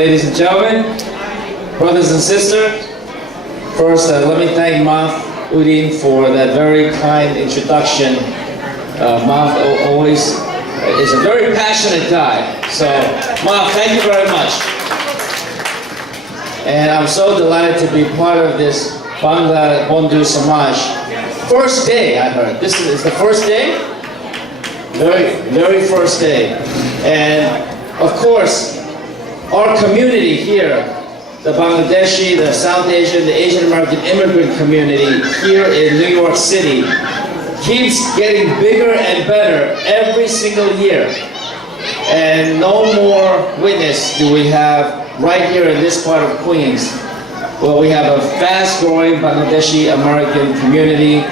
Ladies and gentlemen, brothers and sisters, first let me thank Maf Udin for that very kind introduction. Maf always is a very passionate guy, so Maf, thank you very much. And I'm so delighted to be part of this Bandhu Somaj. First day, I heard. This is the first day? Very first day. And of course, our community here, the Bangladeshi, the South Asian, the Asian American immigrant community here in New York City keeps getting bigger and better every single year. And no more witness do we have right here in this part of Queens. Well, we have a fast-growing Bangladeshi American community,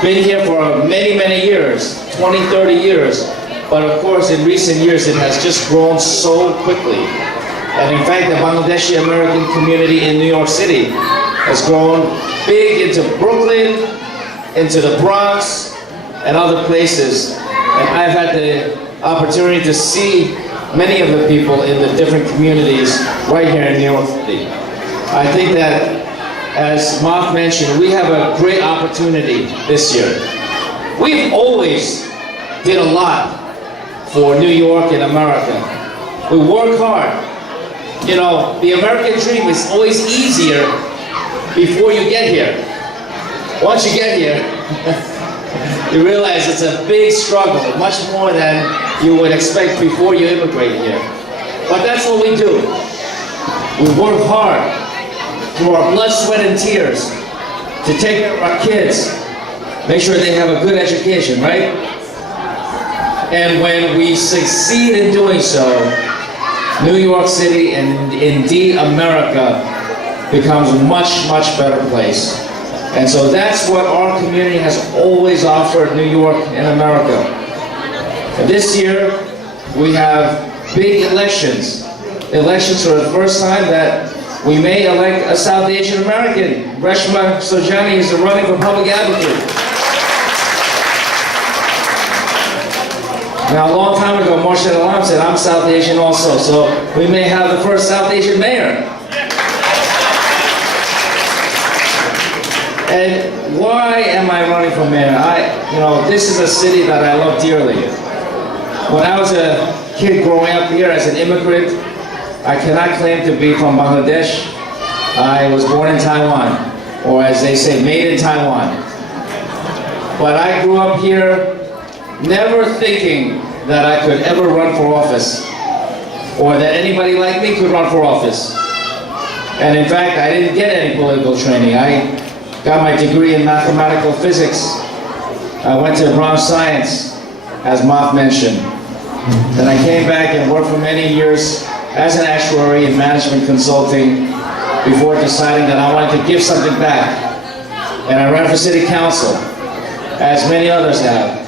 been here for many, many years, 20, 30 years. But of course, in recent years, it has just grown so quickly. And in fact, the Bangladeshi American community in New York City has grown big into Brooklyn, into the Bronx, and other places. And I've had the opportunity to see many of the people in the different communities right here in New York City. I think that, as Maf mentioned, we have a great opportunity this year. We've always did a lot for New York and America. We work hard. You know, the American dream is always easier before you get here. Once you get here, you realize it's a big struggle, much more than you would expect before you immigrate here. But that's what we do. We work hard through our blood, sweat, and tears to take care of our kids, make sure they have a good education, right? And when we succeed in doing so, New York City and indeed America becomes a much, much better place. And so that's what our community has always offered New York and America. And this year, we have big elections. Elections for the first time that we may elect a South Asian American. Reshma Sojani is running for public advocate. Now, a long time ago, Moshe Alam said, I'm South Asian also, so we may have the first South Asian mayor. And why am I running for mayor? This is a city that I love dearly. When I was a kid growing up here as an immigrant, I cannot claim to be from Bangladesh. I was born in Taiwan, or as they say, made in Taiwan. But I grew up here never thinking that I could ever run for office, or that anybody like me could run for office. And in fact, I didn't get any political training. I got my degree in mathematical physics. I went to Brown Science, as Maf mentioned. Then I came back and worked for many years as an actuary in management consulting before deciding that I wanted to give something back. And I ran for city council, as many others have.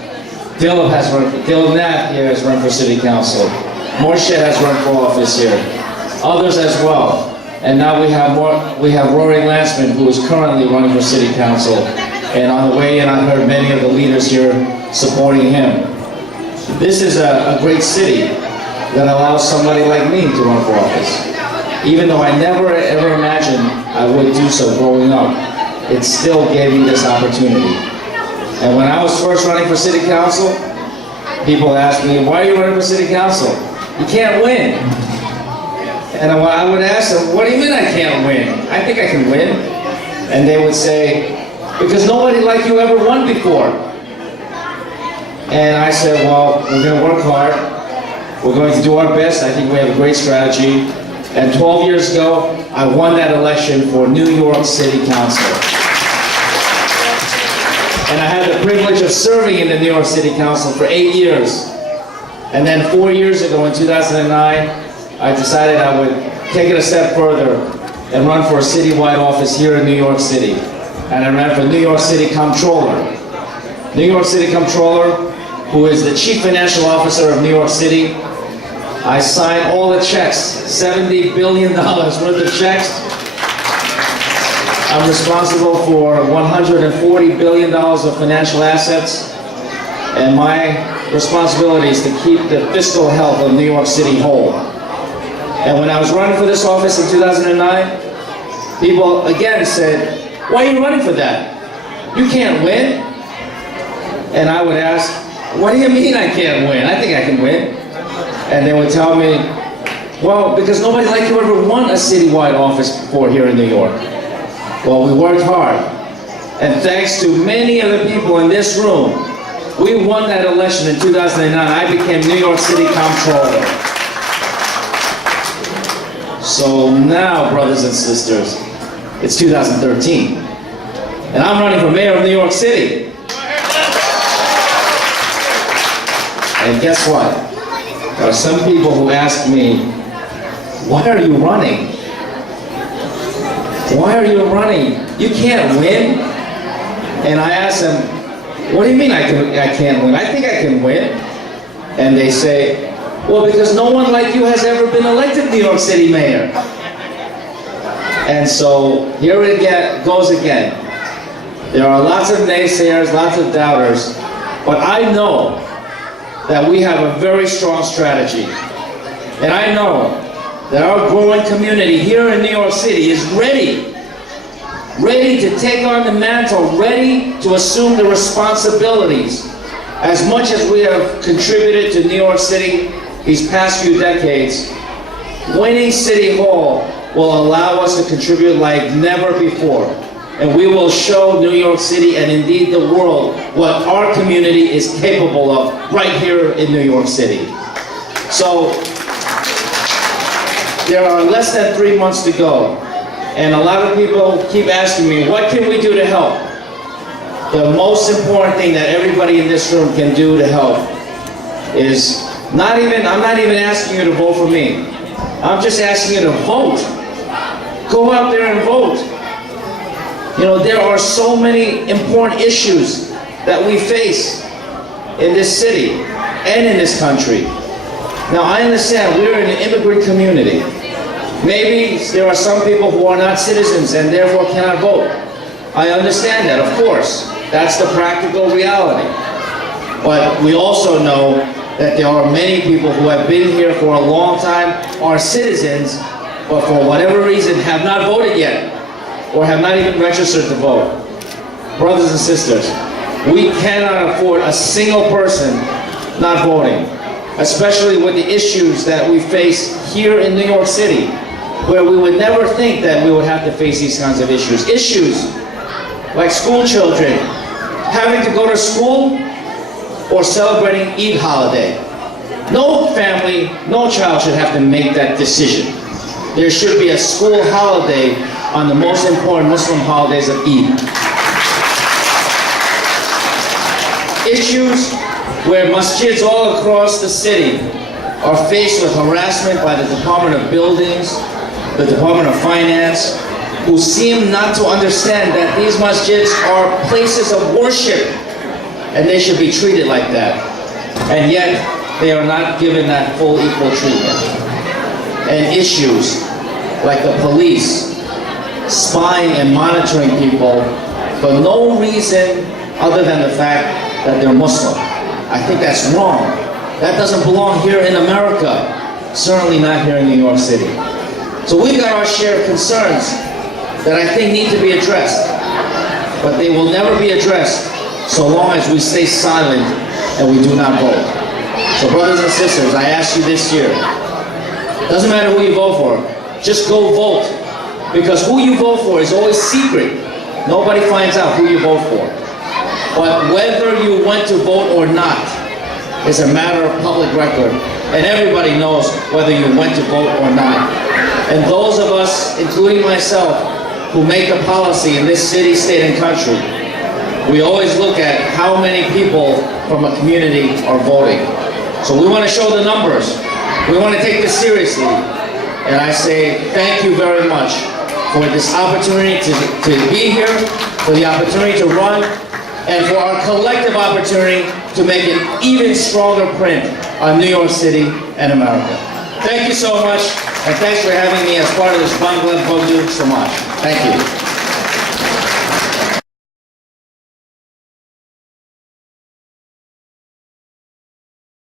Dilip Nath here has run for city council. Moshe has run for office here. Others as well. And now we have Rory Lansman, who is currently running for city council. And on the way in, I heard many of the leaders here supporting him. This is a great city that allows somebody like me to run for office. Even though I never ever imagined I would do so growing up, it still gave me this opportunity. And when I was first running for city council, people asked me, why are you running for city council? You can't win. And I would ask them, what do you mean I can't win? I think I can win. And they would say, because nobody like you ever won before. And I said, well, we're going to work hard. We're going to do our best. I think we have a great strategy. And 12 years ago, I won that election for New York City Council. And I had the privilege of serving in the New York City Council for 8 years. And then 4 years ago, in 2009, I decided I would take it a step further and run for a citywide office here in New York City. And I ran for New York City Comptroller. New York City Comptroller, who is the Chief Financial Officer of New York City. I signed all the checks, $70 billion worth of checks. I'm responsible for $140 billion of financial assets, and my responsibility is to keep the fiscal health of New York City whole. And when I was running for this office in 2009, people again said, why are you running for that? You can't win. And I would ask, what do you mean I can't win? I think I can win. And they would tell me, well, because nobody like you ever won a citywide office before here in New York. Well, we worked hard. And thanks to many of the people in this room, we won that election in 2009. I became New York City Comptroller. So now, brothers and sisters, it's 2013. And I'm running for mayor of New York City. And guess what? There are some people who ask me, why are you running? Why are you running? You can't win. And I ask them, what do you mean I can't win? I think I can win. And they say, well, because no one like you has ever been elected New York City mayor. And so here it goes again. There are lots of naysayers, lots of doubters, but I know that we have a very strong strategy. And I know that our growing community here in New York City is ready to take on the mantle, ready to assume the responsibilities. As much as we have contributed to New York City these past few decades, winning City Hall will allow us to contribute like never before. And we will show New York City and indeed the world what our community is capable of right here in New York City. So there are less than 3 months to go. And a lot of people keep asking me, what can we do to help? The most important thing that everybody in this room can do to help is I'm not even asking you to vote for me. I'm just asking you to vote. Go out there and vote. You know, there are so many important issues that we face in this city and in this country. Now, I understand we're in an immigrant community. Maybe there are some people who are not citizens and therefore cannot vote. I understand that, of course. That's the practical reality. But we also know that there are many people who have been here for a long time, are citizens, but for whatever reason have not voted yet, or have not even registered to vote. Brothers and sisters, we cannot afford a single person not voting, especially with the issues that we face here in New York City, where we would never think that we would have to face these kinds of issues. Issues like school children having to go to school or celebrating Eid holiday. No family, no child should have to make that decision. There should be a school holiday on the most important Muslim holidays of Eid. Issues where masjids all across the city are faced with harassment by the Department of Buildings, the Department of Finance, who seem not to understand that these masjids are places of worship and they should be treated like that. And yet, they are not given that full equal treatment. And issues like the police spying and monitoring people for no reason other than the fact that they're Muslim. I think that's wrong. That doesn't belong here in America, certainly not here in New York City. So we've got our share of concerns that I think need to be addressed, but they will never be addressed so long as we stay silent and we do not vote. So brothers and sisters, I ask you this year, doesn't matter who you vote for, just go vote. Because who you vote for is always secret. Nobody finds out who you vote for. But whether you went to vote or not is a matter of public record. And everybody knows whether you went to vote or not. And those of us, including myself, who make the policy in this city, state, and country, we always look at how many people from a community are voting. So we want to show the numbers. We want to take this seriously. And I say thank you very much for this opportunity to be here, for the opportunity to run, and for our collective opportunity to make an even stronger print on New York City and America. Thank you so much, and thanks for having me as part of this Bangali Bandhu Somaj. Thank you.